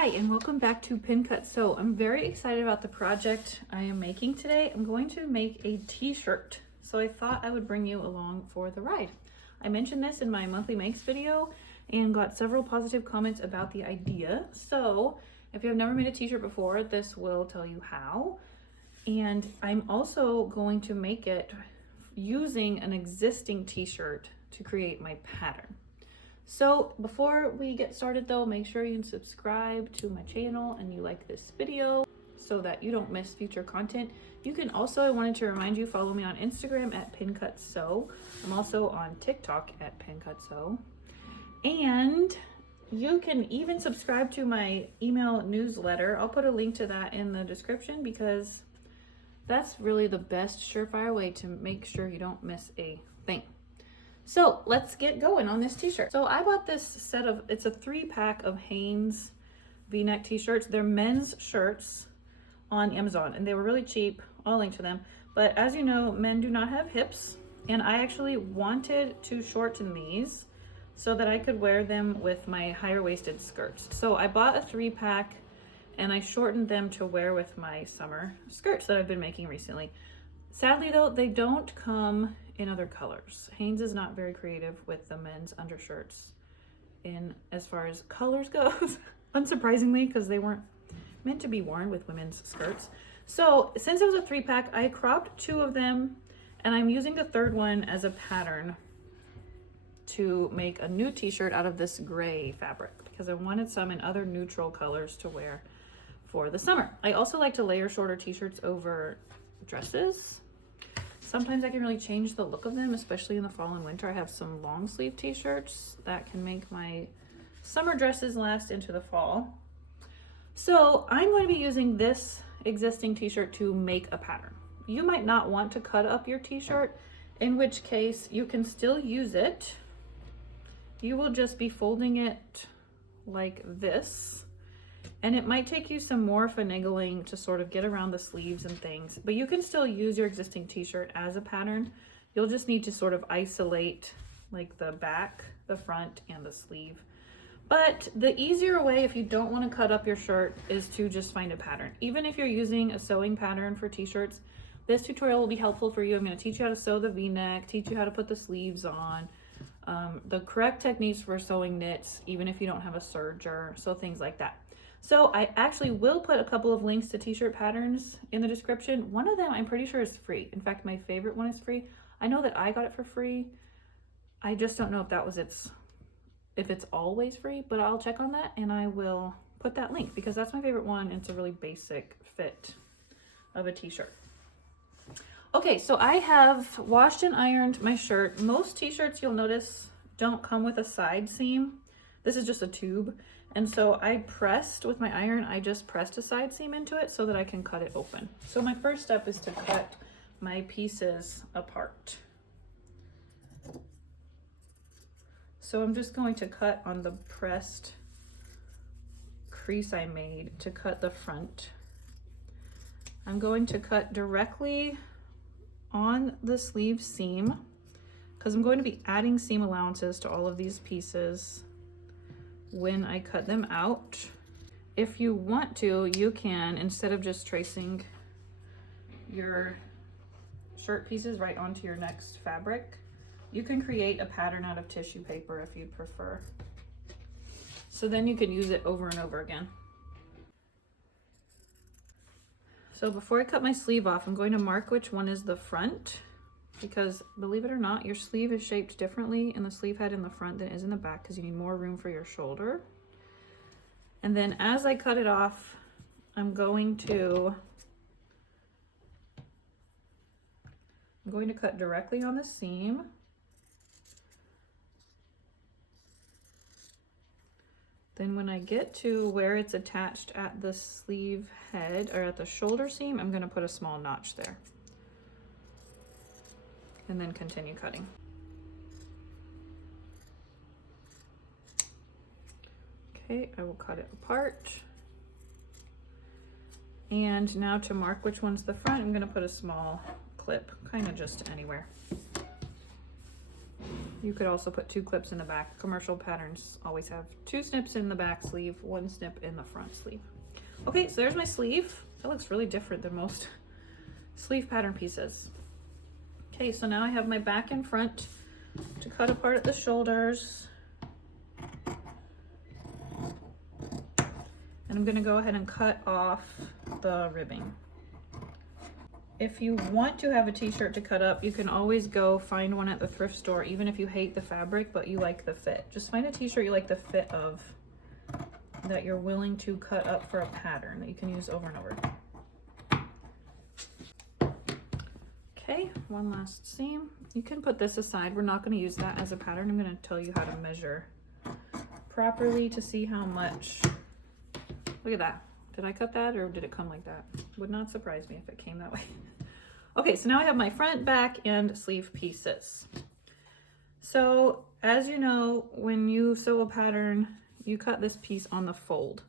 Hi, and welcome back to Pin Cut Sew. I'm very excited about the project I am making today. I'm going to make a t-shirt, so I thought I would bring you along for the ride. I mentioned this in my monthly makes video and got several positive comments about the idea. So if you have never made a t-shirt before, this will tell you how. And I'm also going to make it using an existing t-shirt to create my pattern. So before we get started though, make sure you can subscribe to my channel and you like this video so that you don't miss future content. You can also, I wanted to remind you, follow me on Instagram at PinCutSew. I'm also on TikTok at PinCutSew. And you can even subscribe to my email newsletter. I'll put a link to that in the description because that's really the best surefire way to make sure you don't miss a thing. So let's get going on this t-shirt. So I bought this set of, it's a 3-pack of Hanes V-neck t-shirts. They're men's shirts on Amazon and they were really cheap. I'll link to them. But as you know, men do not have hips, and I actually wanted to shorten these so that I could wear them with my higher waisted skirts. So I bought a 3-pack and I shortened them to wear with my summer skirts that I've been making recently. Sadly though, they don't come in other colors. Hanes is not very creative with the men's undershirts in as far as colors goes, unsurprisingly, because they weren't meant to be worn with women's skirts. So since it was a 3-pack, I cropped 2 of them and I'm using the 3rd one as a pattern to make a new t-shirt out of this gray fabric because I wanted some in other neutral colors to wear for the summer. I also like to layer shorter t-shirts over dresses. Sometimes I can really change the look of them, especially in the fall and winter. I have some long sleeve t-shirts that can make my summer dresses last into the fall. So I'm going to be using this existing t-shirt to make a pattern. You might not want to cut up your t-shirt, in which case you can still use it. You will just be folding it like this. And it might take you some more finagling to sort of get around the sleeves and things, but you can still use your existing t-shirt as a pattern. You'll just need to sort of isolate like the back, the front, and the sleeve. But the easier way, if you don't want to cut up your shirt, is to just find a pattern. Even if you're using a sewing pattern for t-shirts, this tutorial will be helpful for you. I'm going to teach you how to sew the V-neck, teach you how to put the sleeves on, the correct techniques for sewing knits, even if you don't have a serger, so things like that. So I actually will put a couple of links to t-shirt patterns in the description. One of them I'm pretty sure is free. In fact, my favorite one is free. I know that I got it for free. I just don't know if that was if it's always free, but I'll check on that and I will put that link because that's my favorite one. It's a really basic fit of a t-shirt. Okay, so I have washed and ironed my shirt. Most t-shirts, you'll notice, don't come with a side seam. This is just a tube. And so I pressed with my iron, I just pressed a side seam into it so that I can cut it open. So my first step is to cut my pieces apart. So I'm just going to cut on the pressed crease I made to cut the front. I'm going to cut directly on the sleeve seam because I'm going to be adding seam allowances to all of these pieces when I cut them out. If you want to, you can, instead of just tracing your shirt pieces right onto your next fabric, you can create a pattern out of tissue paper if you'd prefer. So then you can use it over and over again. So before I cut my sleeve off, I'm going to mark which one is the front because believe it or not, your sleeve is shaped differently in the sleeve head in the front than it is in the back because you need more room for your shoulder. And then as I cut it off, I'm going to cut directly on the seam. Then when I get to where it's attached at the sleeve head or at the shoulder seam, I'm going to put a small notch there. And then continue cutting. Okay, I will cut it apart. And now to mark which one's the front, I'm going to put a small clip, kind of just anywhere. You could also put 2 clips in the back. Commercial patterns always have 2 snips in the back sleeve, 1 snip in the front sleeve. Okay, so there's my sleeve. That looks really different than most sleeve pattern pieces. Okay, so now I have my back and front to cut apart at the shoulders. And I'm gonna go ahead and cut off the ribbing. If you want to have a t-shirt to cut up, you can always go find one at the thrift store, even if you hate the fabric, but you like the fit. Just find a t-shirt you like the fit of, that you're willing to cut up for a pattern that you can use over and over. Okay, one last seam. You can put this aside. We're not going to use that as a pattern. I'm going to tell you how to measure properly to see how much. Look at that. Did I cut that or did it come like that? Would not surprise me if it came that way. Okay, so now I have my front, back, and sleeve pieces. So as you know, when you sew a pattern, you cut this piece on the fold.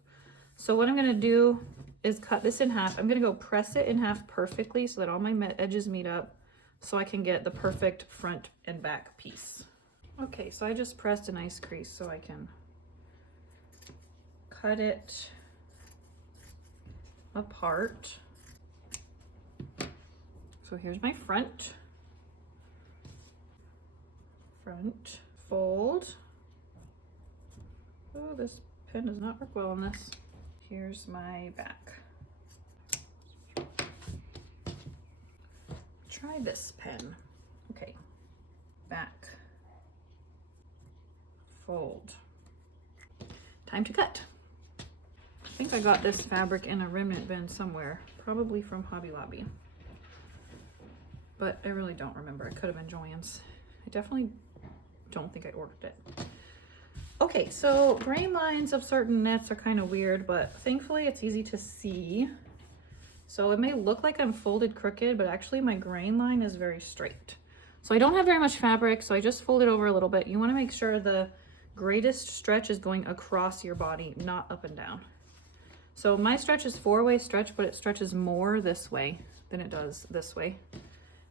So what I'm going to do is cut this in half. I'm going to go press it in half perfectly so that all my edges meet up so I can get the perfect front and back piece. Okay, so I just pressed a nice crease so I can cut it apart. So here's my front, fold. Oh, this pen does not work well on this. Here's my back. Try this pen. Okay, back, fold. Time to cut. I think I got this fabric in a remnant bin somewhere, probably from Hobby Lobby, but I really don't remember. It could have been Joann's. I definitely don't think I ordered it. Okay, so grain lines of certain knits are kind of weird, but thankfully it's easy to see. So it may look like I'm folded crooked, but actually my grain line is very straight. So I don't have very much fabric, so I just fold it over a little bit. You want to make sure the greatest stretch is going across your body, not up and down. So my stretch is 4-way stretch, but it stretches more this way than it does this way.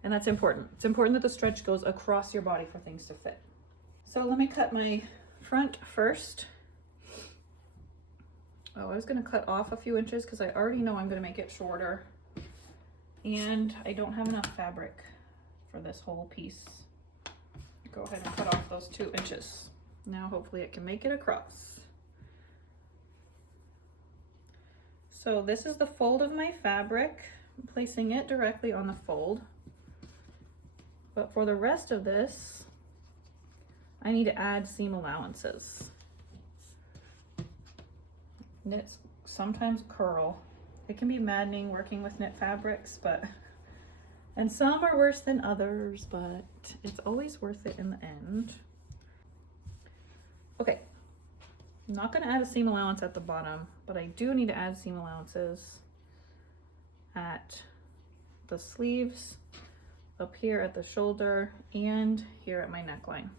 And that's important. It's important that the stretch goes across your body for things to fit. So let me cut my front first. Oh, I was going to cut off a few inches because I already know I'm going to make it shorter. And I don't have enough fabric for this whole piece. Go ahead and cut off those 2 inches. Now hopefully it can make it across. So this is the fold of my fabric. I'm placing it directly on the fold. But for the rest of this, I need to add seam allowances. Knits sometimes curl. It can be maddening working with knit fabrics, and some are worse than others, but it's always worth it in the end. Okay, I'm not going to add a seam allowance at the bottom, but I do need to add seam allowances at the sleeves, up here at the shoulder, and here at my neckline.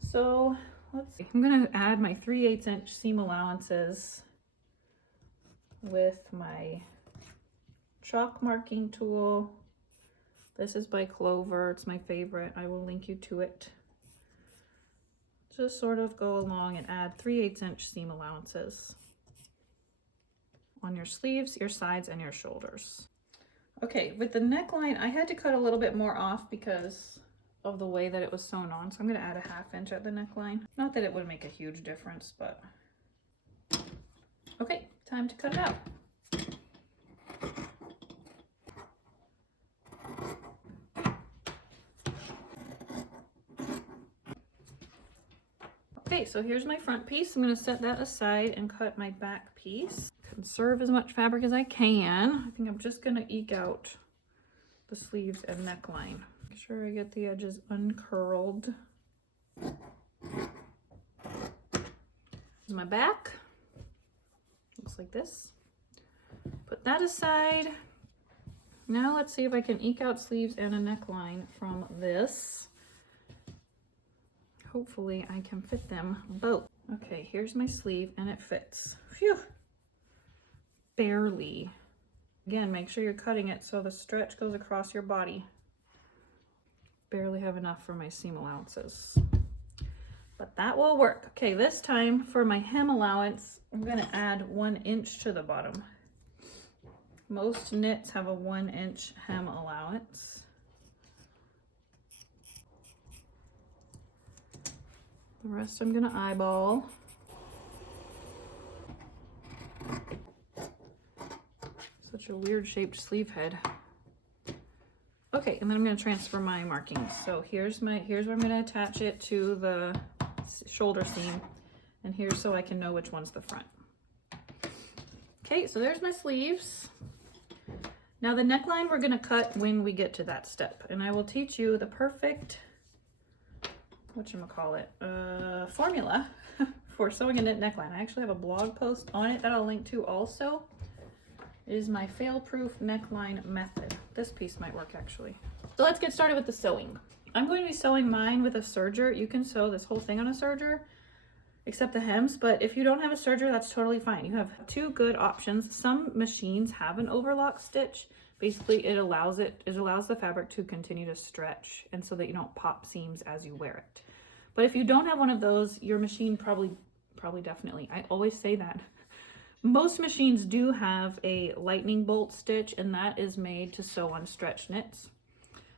So let's see. I'm going to add my 3/8 inch seam allowances with my chalk marking tool. This is by Clover. It's my favorite. I will link you to it. Just sort of go along and add 3/8 inch seam allowances on your sleeves, your sides, and your shoulders. Okay, with the neckline, I had to cut a little bit more off because of the way that it was sewn on. So I'm going to add a 1/2 inch at the neckline. Not that it would make a huge difference, but okay, time to cut it out. Okay, so here's my front piece. I'm going to set that aside and cut my back piece. Conserve as much fabric as I can. I think I'm just going to eke out the sleeves and neckline. Make sure I get the edges uncurled. This is my back. Looks like this. Put that aside. Now let's see if I can eke out sleeves and a neckline from this. Hopefully I can fit them both. Okay, here's my sleeve and it fits. Phew. Barely. Again, make sure you're cutting it so the stretch goes across your body. barely have enough for my seam allowances. But that will work. Okay, this time for my hem allowance, I'm gonna add 1 inch to the bottom. Most knits have a 1 inch hem allowance. The rest I'm gonna eyeball. Such a weird shaped sleeve head. Okay, and then I'm gonna transfer my markings. So here's where I'm gonna attach it to the shoulder seam, and here's so I can know which one's the front. Okay, so there's my sleeves. Now the neckline we're gonna cut when we get to that step, and I will teach you the perfect, formula for sewing a knit neckline. I actually have a blog post on it that I'll link to also. It is my fail-proof neckline method. This piece might work actually. So let's get started with the sewing. I'm going to be sewing mine with a serger. You can sew this whole thing on a serger, except the hems, but if you don't have a serger, that's totally fine. You have 2 good options. Some machines have an overlock stitch. Basically, it allows the fabric to continue to stretch, and so that you don't pop seams as you wear it. But if you don't have one of those, your machine definitely, I always say that. Most machines do have a lightning bolt stitch, and that is made to sew on stretch knits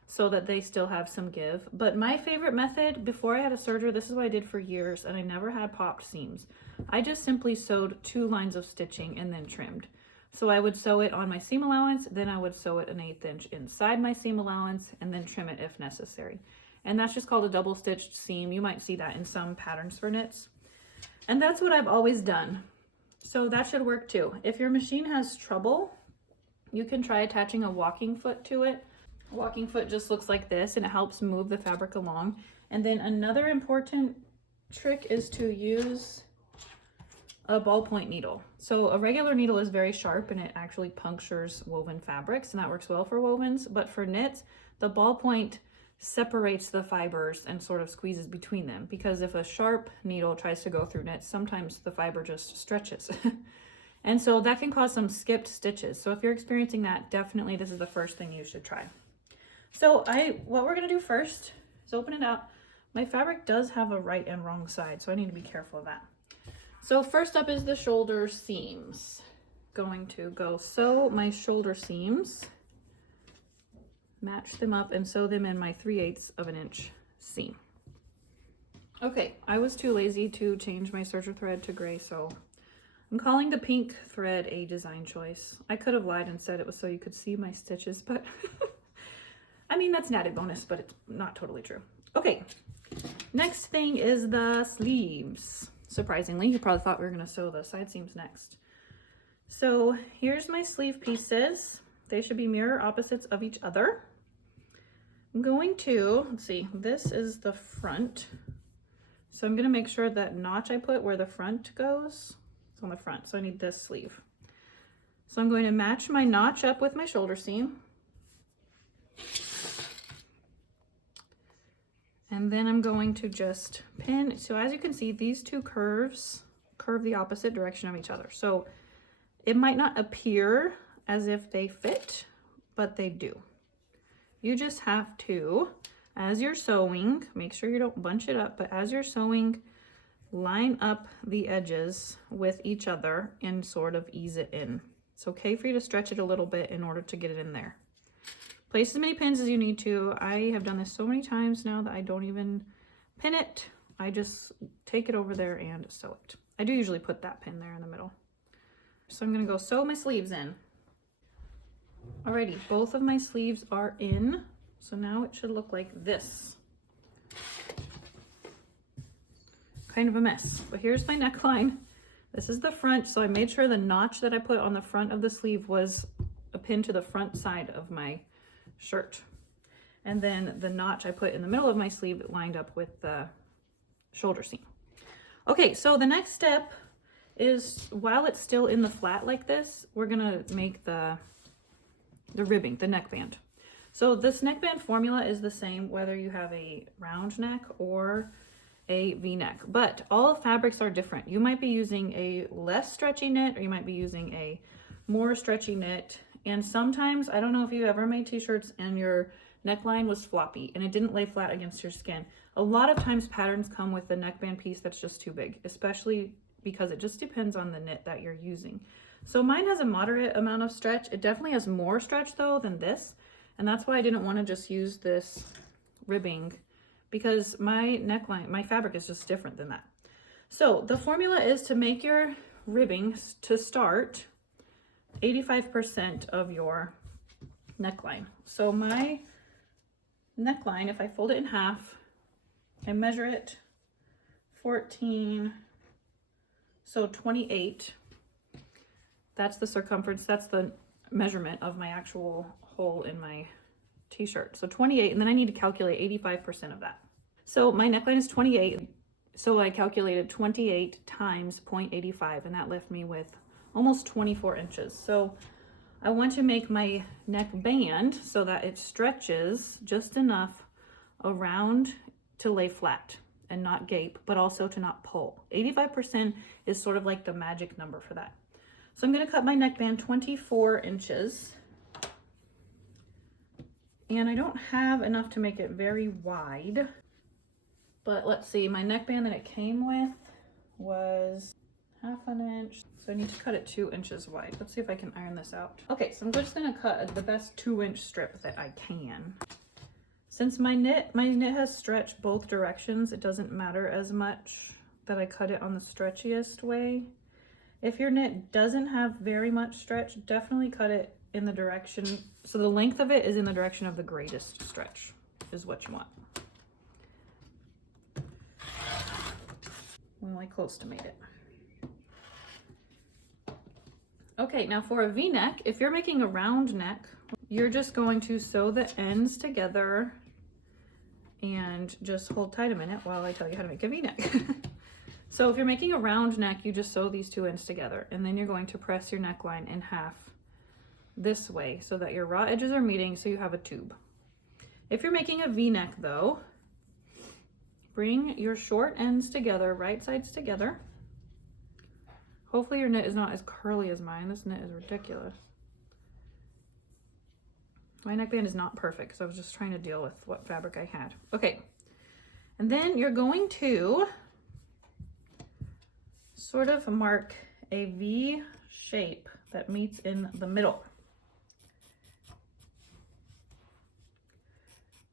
so that they still have some give. But my favorite method, before I had a serger, this is what I did for years, and I never had popped seams. I just simply sewed 2 lines of stitching and then trimmed. So I would sew it on my seam allowance, then I would sew it 1/8 inch inside my seam allowance, and then trim it if necessary. And that's just called a double stitched seam. You might see that in some patterns for knits. And that's what I've always done. So that should work too. If your machine has trouble, you can try attaching a walking foot to it. A walking foot just looks like this, and it helps move the fabric along. And then another important trick is to use a ballpoint needle. So a regular needle is very sharp and it actually punctures woven fabrics, and that works well for wovens. But for knits, the ballpoint separates the fibers and sort of squeezes between them, because if a sharp needle tries to go through knits, sometimes the fiber just stretches. And so that can cause some skipped stitches. So if you're experiencing that, definitely this is the first thing you should try. So what we're gonna do first is open it out. My fabric does have a right and wrong side, so I need to be careful of that. So first up is the shoulder seams. Going to go sew my shoulder seams, match them up, and sew them in my 3/8 of an inch seam. Okay, I was too lazy to change my serger thread to gray, so I'm calling the pink thread a design choice. I could have lied and said it was so you could see my stitches, but I mean, that's an added bonus, but it's not totally true. Okay, next thing is the sleeves. Surprisingly, you probably thought we were gonna sew the side seams next. So here's my sleeve pieces. They should be mirror opposites of each other. I'm going to, let's see, this is the front. So I'm gonna make sure that notch I put where the front goes, it's on the front, so I need this sleeve. So I'm going to match my notch up with my shoulder seam. And then I'm going to just pin. So as you can see, these 2 curves curve the opposite direction of each other. So it might not appear as if they fit, but they do. You just have to, as you're sewing, make sure you don't bunch it up, but as you're sewing, line up the edges with each other and sort of ease it in. It's okay for you to stretch it a little bit in order to get it in there. Place as many pins as you need to. I have done this so many times now that I don't even pin it. I just take it over there and sew it. I do usually put that pin there in the middle. So I'm gonna go sew my sleeves in. Alrighty, both of my sleeves are in. So now it should look like this. Kind of a mess, but here's my neckline. This is the front, so I made sure the notch that I put on the front of the sleeve was a pin to the front side of my shirt. And then the notch I put in the middle of my sleeve lined up with the shoulder seam. Okay, so the next step is, while it's still in the flat like this, we're gonna make the ribbing, the neckband. So this neckband formula is the same whether you have a round neck or a V-neck, but all fabrics are different. You might be using a less stretchy knit, or you might be using a more stretchy knit. And sometimes, I don't know if you ever made t-shirts and your neckline was floppy and it didn't lay flat against your skin. A lot of times patterns come with the neckband piece that's just too big, especially because it just depends on the knit that you're using. So mine has a moderate amount of stretch. It definitely has more stretch though than this. And that's why I didn't want to just use this ribbing, because my neckline, my fabric is just different than that. So the formula is to make your ribbing to start 85% of your neckline. So my neckline, if I fold it in half and measure it 14, so 28, that's the circumference, that's the measurement of my actual hole in my t-shirt. So 28, and then I need to calculate 85% of that. So my neckline is 28, so I calculated 28 times 0.85, and that left me with almost 24 inches. So I want to make my neck band so that it stretches just enough around to lay flat and not gape, but also to not pull. 85% is sort of like the magic number for that. So I'm going to cut my neckband 24 inches. And I don't have enough to make it very wide. But let's see, my neckband that it came with was ½ an inch. So I need to cut it 2 inches wide. Let's see if I can iron this out. Okay, so I'm just going to cut the best 2-inch strip that I can. Since my knit has stretched both directions, it doesn't matter as much that I cut it on the stretchiest way. If your knit doesn't have very much stretch, definitely cut it in the direction, so the length of it is in the direction of the greatest stretch, is what you want. We only close to made it. Okay, now for a V-neck, if you're making a round neck, you're just going to sew the ends together and just hold tight a minute while I tell you how to make a V-neck. So if you're making a round neck, you just sew these 2 ends together, and then you're going to press your neckline in half this way so that your raw edges are meeting, so you have a tube. If you're making a V-neck though, bring your short ends together, right sides together. Hopefully your knit is not as curly as mine. This knit is ridiculous. My neckband is not perfect because I was just trying to deal with what fabric I had. Okay, and then you're going to sort of mark a V shape that meets in the middle.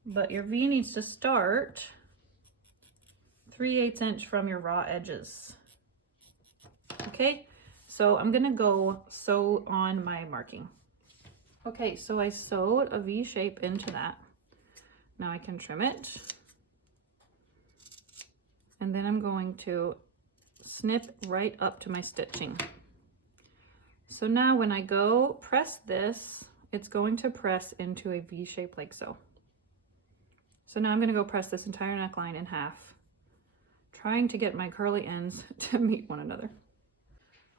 But your V needs to start 3/8 inch from your raw edges. Okay, so I'm gonna go sew on my marking. Okay, so I sewed a V shape into that. Now I can trim it. And then I'm going to snip right up to my stitching. So now when I go press this, it's going to press into a V shape like so. So now I'm going to go press this entire neckline in half, trying to get my curly ends to meet one another.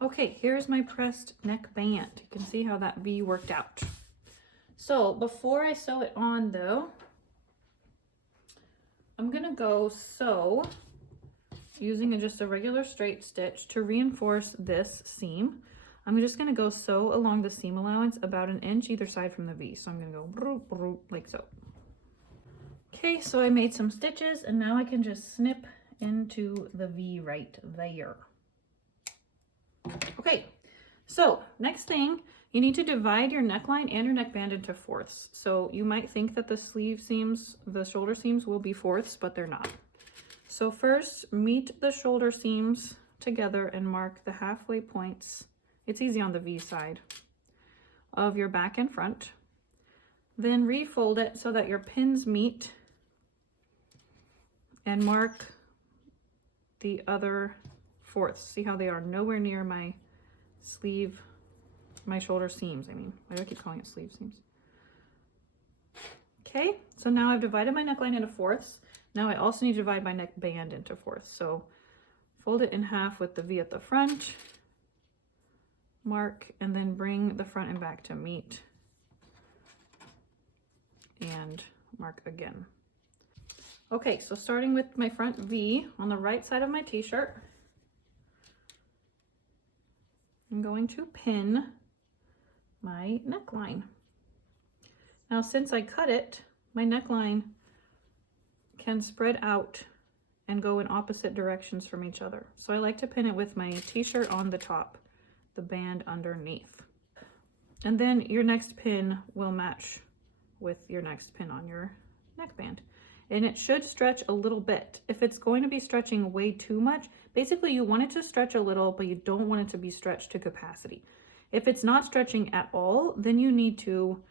Okay, here's my pressed neck band. You can see how that V worked out. So before I sew it on though, I'm going to go sew using just a regular straight stitch to reinforce this seam. I'm just going to go sew along the seam allowance about 1 inch either side from the V. So I'm going to go like so. Okay, so I made some stitches and now I can just snip into the V right there. Okay, so next thing, you need to divide your neckline and your neckband into fourths. So you might think that the sleeve seams, the shoulder seams will be fourths, but they're not. So first, meet the shoulder seams together and mark the halfway points. It's easy on the V side of your back and front. Then refold it so that your pins meet and mark the other fourths. See how they are nowhere near my sleeve, my shoulder seams. I mean, why do I keep calling it sleeve seams? Okay, so now I've divided my neckline into fourths. Now I also need to divide my neck band into fourths. So fold it in half with the V at the front, mark, and then bring the front and back to meet and mark again. Okay, so starting with my front V on the right side of my t-shirt, I'm going to pin my neckline. Now, since I cut it my neckline can spread out and go in opposite directions from each other. So I like to pin it with my t-shirt on the top, the band underneath. And then your next pin will match with your next pin on your neckband. And it should stretch a little bit. If it's going to be stretching way too much, basically you want it to stretch a little, but you don't want it to be stretched to capacity. If it's not stretching at all, then you need to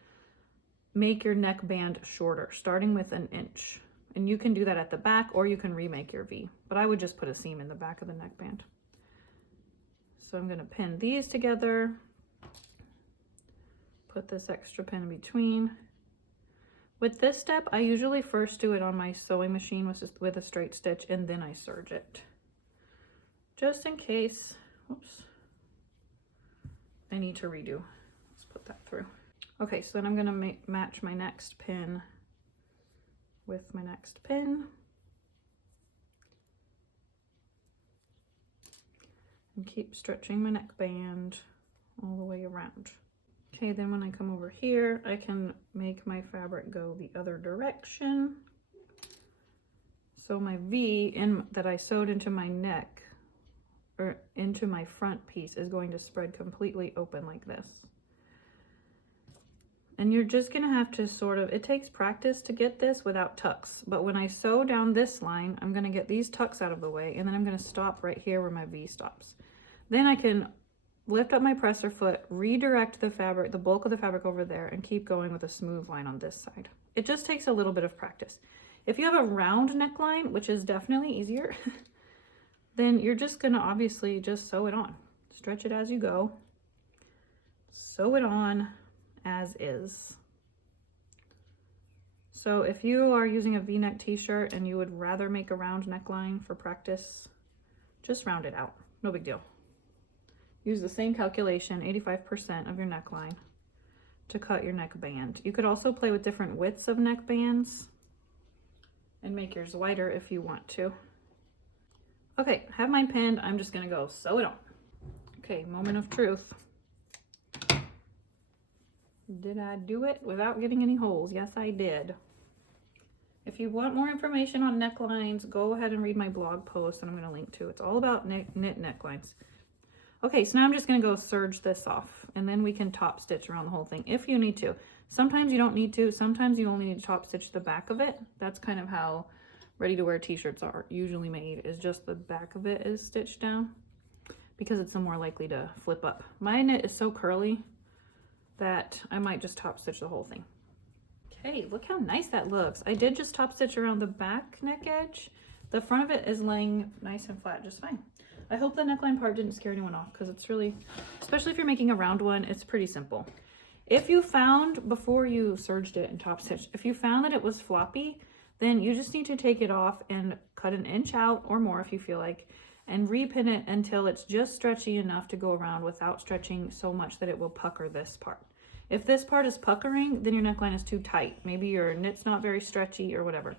make your neckband shorter, starting with 1 inch. And you can do that at the back, or you can remake your V, but I would just put a seam in the back of the neckband. So I'm gonna pin these together, put this extra pin in between. With this step, I usually first do it on my sewing machine with a straight stitch, and then I serge it. Just in case, oops, I need to redo. Let's put that through. Okay, so then I'm gonna match my next pin with my next pin. And keep stretching my neckband all the way around. Okay, then when I come over here, I can make my fabric go the other direction. So my V that I sewed into my neck, or into my front piece, is going to spread completely open like this. And you're just gonna have to sort of, it takes practice to get this without tucks. But when I sew down this line, I'm gonna get these tucks out of the way, and then I'm gonna stop right here where my V stops. Then I can lift up my presser foot, redirect the fabric, the bulk of the fabric over there, and keep going with a smooth line on this side. It just takes a little bit of practice. If you have a round neckline, which is definitely easier, then you're just gonna obviously just sew it on. Stretch it as you go. Sew it on as is. So if you are using a V-neck t-shirt and you would rather make a round neckline for practice, just round it out. No big deal. Use the same calculation, 85% of your neckline, to cut your neckband. You could also play with different widths of neckbands and make yours wider if you want to. Okay, have mine pinned. I'm just gonna go sew it on. Okay, moment of truth. Did I do it without getting any holes? Yes, I did. If you want more information on necklines, go ahead and read my blog post that I'm going to link to. It's all about knit necklines. Okay, so now I'm just going to go serge this off, and then we can top stitch around the whole thing if you need to. Sometimes you don't need to. Sometimes you only need to top stitch the back of it. That's kind of how ready-to-wear t-shirts are usually made, is just the back of it is stitched down because it's more likely to flip up. My knit is so curly that I might just top stitch the whole thing. Okay, look how nice that looks. I did just top stitch around the back neck edge. The front of it is laying nice and flat just fine. I hope the neckline part didn't scare anyone off, because it's really, especially if you're making a round one, it's pretty simple. If you found, before you serged it and top stitched, if you found that it was floppy, then you just need to take it off and cut 1 inch out or more if you feel like, and repin it until it's just stretchy enough to go around without stretching so much that it will pucker this part. If this part is puckering, then your neckline is too tight. Maybe your knit's not very stretchy or whatever.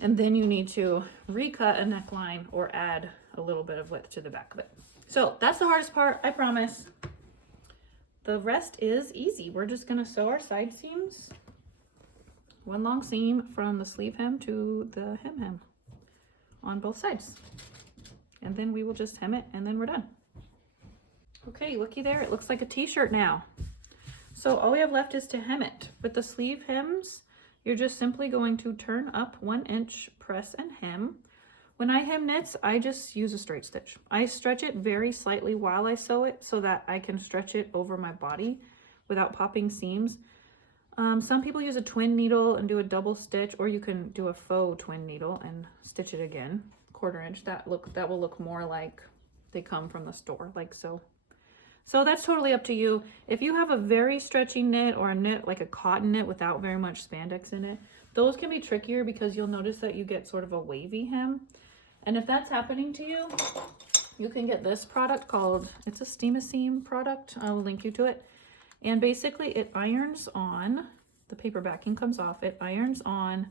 And then you need to recut a neckline or add a little bit of width to the back of it. So that's the hardest part, I promise. The rest is easy. We're just gonna sew our side seams. One long seam from the sleeve hem to the hem on both sides. And then we will just hem it, and then we're done. Okay, looky there, it looks like a t-shirt now. So all we have left is to hem it. With the sleeve hems, you're just simply going to turn up 1 inch, press and hem. When I hem knits, I just use a straight stitch. I stretch it very slightly while I sew it so that I can stretch it over my body without popping seams. Some people use a twin needle and do a double stitch, or you can do a faux twin needle and stitch it again, 1/4 inch. That will look more like they come from the store, like so. So that's totally up to you. If you have a very stretchy knit, or a knit like a cotton knit without very much spandex in it, those can be trickier because you'll notice that you get sort of a wavy hem. And if that's happening to you, you can get this product called, it's a Steam-A-Seam product. I will link you to it. And basically it irons on, the paper backing comes off, it irons on,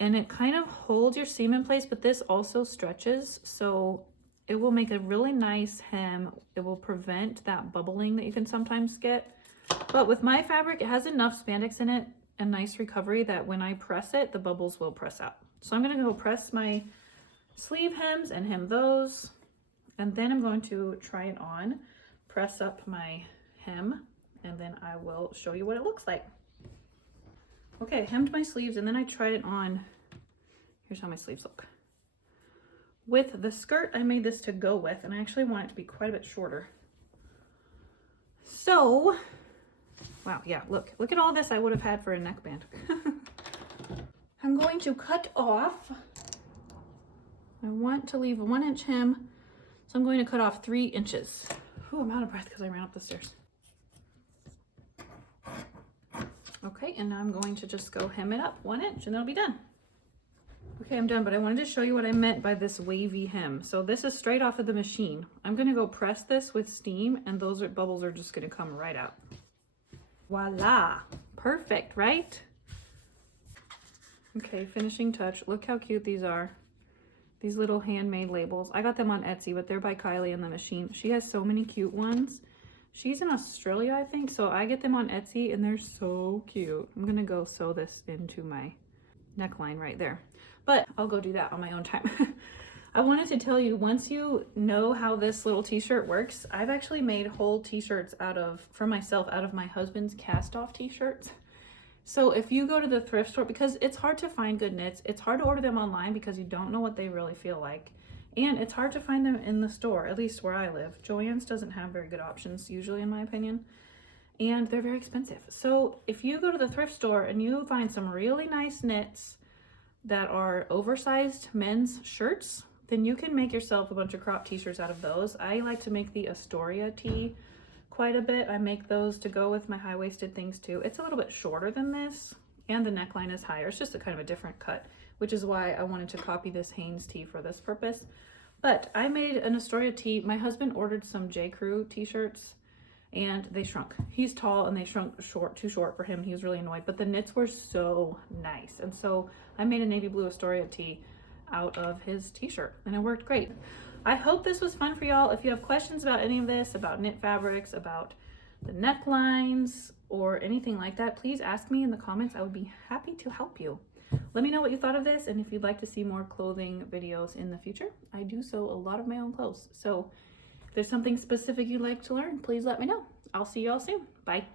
and it kind of holds your seam in place, but this also stretches. So it will make a really nice hem. It will prevent that bubbling that you can sometimes get. But with my fabric, it has enough spandex in it a nice recovery that when I press it, the bubbles will press out. So I'm gonna go press my sleeve hems and hem those, and then I'm going to try it on, press up my hem, and then I will show you what it looks like. Okay, hemmed my sleeves and then I tried it on. Here's how my sleeves look. With the skirt, I made this to go with, and I actually want it to be quite a bit shorter. So, wow, yeah, look at all this I would have had for a neckband. I'm going to cut off. I want to leave a 1-inch hem, so I'm going to cut off 3 inches. Ooh, I'm out of breath because I ran up the stairs. Okay, and now I'm going to just go hem it up 1 inch and it'll be done. Okay, I'm done, but I wanted to show you what I meant by this wavy hem. So this is straight off of the machine. I'm gonna go press this with steam and those bubbles are just gonna come right out. Voila, perfect, right? Okay, finishing touch. Look how cute these are. These little handmade labels. I got them on Etsy, but they're by Kylie and the Machine. She has so many cute ones. She's in Australia, I think, so I get them on Etsy and they're so cute. I'm gonna go sew this into my neckline right there, but I'll go do that on my own time. I wanted to tell you, once you know how this little t-shirt works, I've actually made whole t-shirts for myself out of my husband's cast off t-shirts. So if you go to the thrift store, because it's hard to find good knits, it's hard to order them online because you don't know what they really feel like. And it's hard to find them in the store, at least where I live. Joann's doesn't have very good options, usually, in my opinion. And they're very expensive. So if you go to the thrift store and you find some really nice knits that are oversized men's shirts, then you can make yourself a bunch of crop t-shirts out of those. I like to make the Astoria tee quite a bit. I make those to go with my high-waisted things too. It's a little bit shorter than this, and the neckline is higher. It's just a kind of a different cut, which is why I wanted to copy this Hanes tee for this purpose. But I made an Astoria tee. My husband ordered some J. Crew t-shirts and they shrunk. He's tall and they shrunk too short for him. He was really annoyed, but the knits were so nice. And so I made a navy blue Astoria tee out of his t-shirt and it worked great. I hope this was fun for y'all. If you have questions about any of this, about knit fabrics, about the necklines, or anything like that, please ask me in the comments. I would be happy to help you. Let me know what you thought of this, and if you'd like to see more clothing videos in the future. I do sew a lot of my own clothes, so if there's something specific you'd like to learn, please let me know. I'll see y'all soon. Bye.